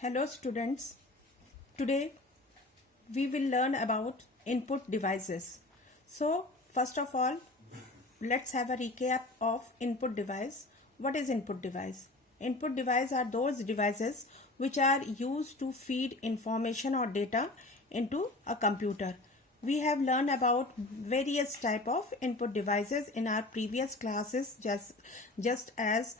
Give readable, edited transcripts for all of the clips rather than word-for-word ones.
Hello students, today we will learn about input devices. So first of all, let's have a recap of input device. What is input device? Input device are those devices which are used to feed information or data into a computer. We have learned about various type of input devices in our previous classes, just as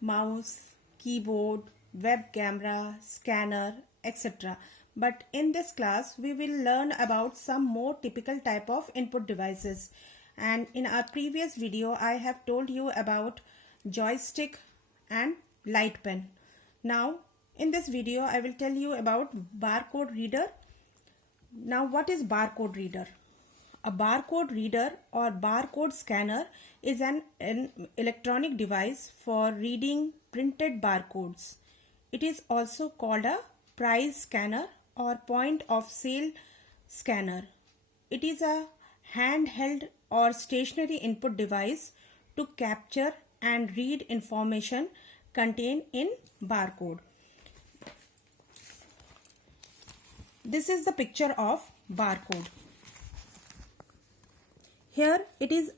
mouse, keyboard, web camera, scanner, etc. But in this class, we will learn about some more typical type of input devices. And in our previous video, I have told you about joystick and light pen. Now, in this video, I will tell you about barcode reader. Now, what is barcode reader? A barcode reader or barcode scanner is an electronic device for reading printed barcodes. It is also called a price scanner or point of sale scanner. It is a handheld or stationary input device to capture and read information contained in barcode. This is the picture of barcode. Here it is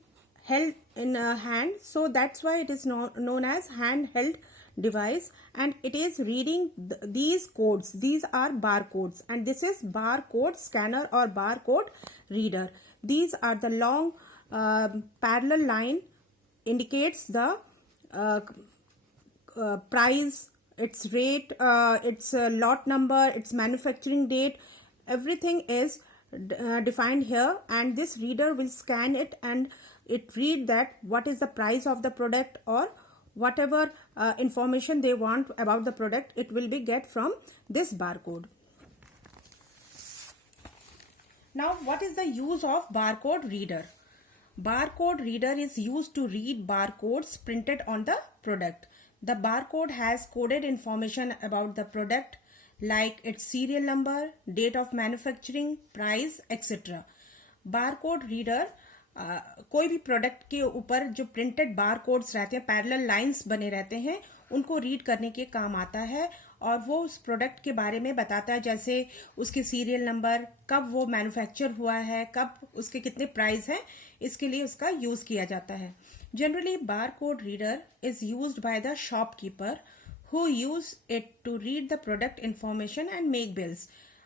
held in a hand, so that's why it is known as handheld device, and it is reading these codes. These are barcodes, and this is barcode scanner or barcode reader. These are the long parallel line indicates the price, its rate, its lot number, its manufacturing date. Everything is defined here, and this reader will scan it and it read that what is the price of the product or whatever information they want about the product, it will be get from this barcode. Now, what is the use of barcode reader? Barcode reader is used to read barcodes printed on the product. The barcode has coded information about the product like its serial number, date of manufacturing, price, etc. Barcode reader कोई भी product के ऊपर जो printed barcodes रहते हैं, parallel lines बने रहते हैं, उनको रीड करने के काम आता है और वो उस प्रोडक्ट के बारे में बताता है, जैसे उसके सीरियल नंबर, कब वो मैन्युफैक्चर हुआ है, कब उसके कितने प्राइस हैं, इसके लिए उसका यूज किया जाता है. Generally barcode reader is used by the shopkeeper who use it to read the product information and make bills.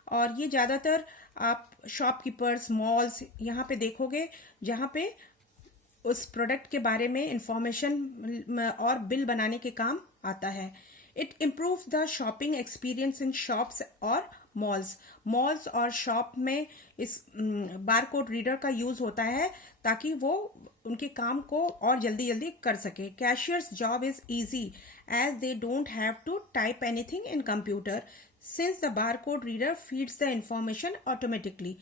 और ये ज़्यादातर आप शॉपकीपर्स, मॉल्स यहाँ पे देखोगे जहाँ पे उस प्रोडक्ट के बारे में इंफॉर्मेशन और बिल बनाने के काम आता है. It improve the shopping experience in shops और मॉल्स और शॉप में इस बारकोड रीडर का यूज होता है ताकि वो उनके काम को और जल्दी कर सके. Cashiers job is easy as they don't have to type anything in computer since the barcode reader feeds the information automatically.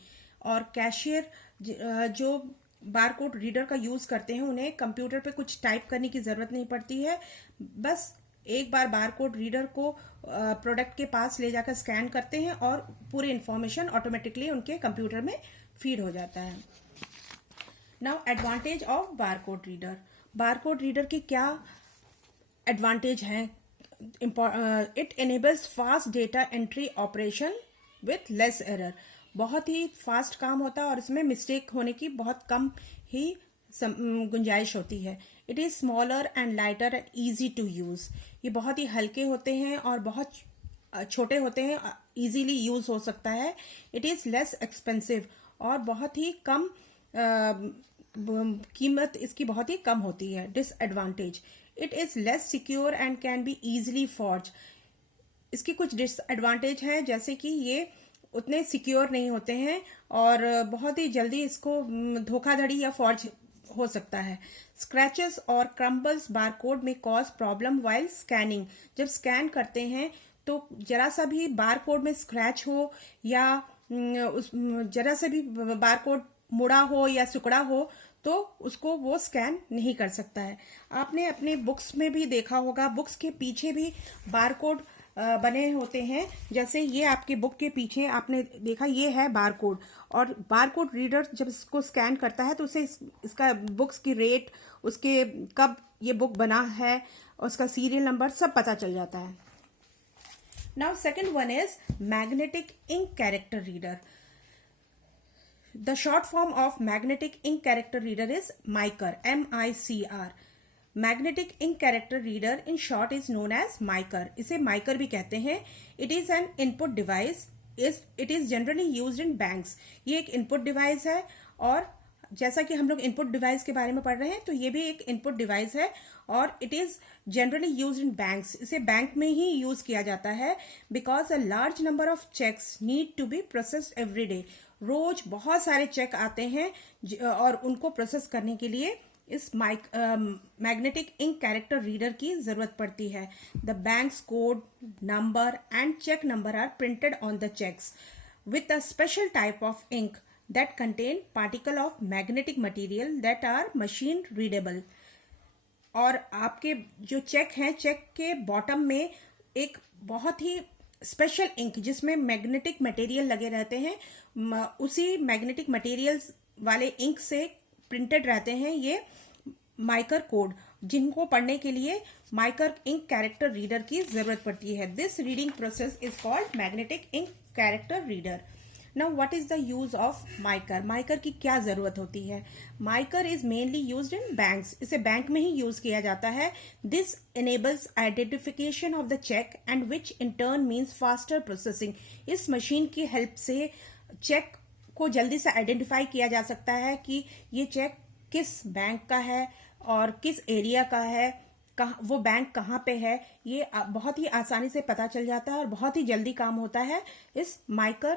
और कैशियर जो बारकोड रीडर का यूज करते हैं उन्हें कंप्यूटर पे कुछ टाइप करने की जरूरत नहीं पड़ती है. बस एक बार बारकोड रीडर को प्रोडक्ट के पास ले जाकर स्कैन करते हैं और पूरी इंफॉर्मेशन ऑटोमेटिकली उनके कंप्यूटर में फीड हो जाता है. Now advantage of barcode reader. Barcode reader की क्या एडवांटेज हैं? It enables fast data entry operation with less error. बहुत ही फास्ट काम होता है और इसमें मिस्टेक होने की बहुत कम ही गुंजाइश होती है. It is smaller and lighter and easy to use. ये बहुत ही हल्के होते हैं और बहुत छोटे होते हैं, इजीली यूज हो सकता है. इट इज लेस एक्सपेंसिव और बहुत ही कम कीमत इसकी बहुत ही कम होती है. Disadvantage, it is less secure and can be easily forge. इसकी कुछ डिसएडवांटेज है, जैसे कि ये उतने सिक्योर नहीं होते हैं और बहुत ही जल्दी इसको धोखाधड़ी या फॉर्ज हो सकता है. स्क्रैचेस और क्रम्बल्स बारकोड में कॉज प्रॉब्लम वाइल स्कैनिंग. जब स्कैन करते हैं तो जरा सा भी बारकोड में स्क्रैच हो या जरा सा भी बारकोड मुड़ा हो या सिकुड़ा हो तो उसको वो स्कैन नहीं कर सकता है. आपने अपने बुक्स में भी देखा होगा, बुक्स के पीछे भी बारकोड बने होते हैं. जैसे ये आपके बुक के पीछे आपने देखा, ये है बारकोड, और बारकोड रीडर जब इसको स्कैन करता है तो उसे इसका बुक्स की रेट, उसके कब ये बुक बना है, उसका सीरियल नंबर सब पता चल जाता है. Now second one is magnetic ink character reader. The short form of magnetic ink character reader is MICR, MICR. Magnetic ink character reader in short is known as MICR. इसे MICR भी कहते हैं. It is an input device. It is generally used in banks. ये एक input device है और जैसा कि हम लोग इनपुट डिवाइस के बारे में पढ़ रहे हैं तो ये भी एक इनपुट डिवाइस है और it is generally used in banks. इसे बैंक में ही यूज किया जाता है because a large number of cheques need to be processed every day. रोज बहुत सारे चेक आते हैं और उनको प्रोसेस करने के लिए इस मैग्नेटिक इंक कैरेक्टर रीडर की जरूरत पड़ती है. The banks code number and cheque number are printed on the cheques with a special type of ink that contain particle of magnetic material that are machine readable. और आपके जो check हैं, check के bottom में एक बहुत ही special ink जिसमें magnetic material लगे रहते हैं, उसी मैग्नेटिक मटेरियल्स वाले इंक से प्रिंटेड रहते हैं ये माइकर कोड, जिनको पढ़ने के लिए माइकर इंक कैरेक्टर रीडर की जरूरत पड़ती है. This reading process is called magnetic ink character reader. Now what is the use of MICR? MICR की क्या जरूरत होती है? MICR is mainly used in banks. इसे बैंक में ही यूज किया जाता है. This enables identification of the check and which in turn means faster processing. इस मशीन की हेल्प से चेक को जल्दी से आइडेंटिफाई किया जा सकता है कि ये चेक किस बैंक का है और किस एरिया का है, वो बैंक कहाँ पे है. ये बहुत ही आसानी से पता चल जाता है और बहुत ही जल्दी काम होता है इस MICR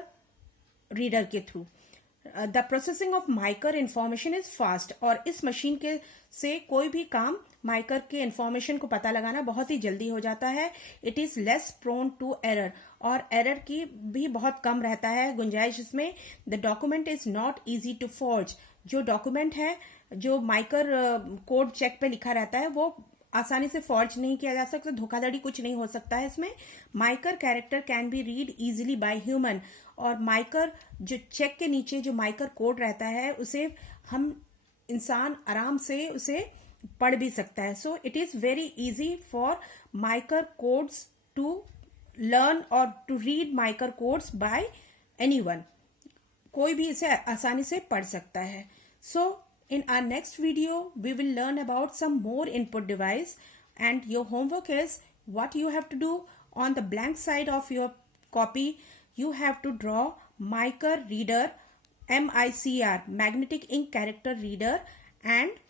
रीडर के through. The processing of MICR information is fast. और इस मशीन के से कोई भी काम माइकर के इंफॉर्मेशन को पता लगाना बहुत ही जल्दी हो जाता है. It is less prone to error. और एरर की भी बहुत कम रहता है गुंजाइश इसमें. The document is not easy to forge. जो डॉक्यूमेंट है, जो माइकर कोड चेक पे लिखा रहता है, वो आसानी से फॉर्ज नहीं किया जा सकता. धोखाधड़ी कुछ नहीं हो सकता है इसमें. MICR character can be read easily by human. और माइकर जो चेक के नीचे जो माइकर कोड रहता है उसे हम इंसान आराम से उसे पढ़ भी सकता है. So it is very easy for MICR codes to learn और to read MICR codes by anyone. कोई भी इसे आसानी से पढ़ सकता है. सो in our next video we will learn about some more input device, and your homework is what you have to do. On the blank side of your copy you have to draw MICR reader, MICR, magnetic ink character reader, and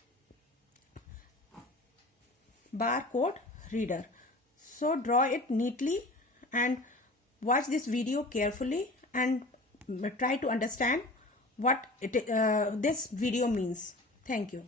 barcode reader. So draw it neatly and watch this video carefully and try to understand what this video means. Thank you.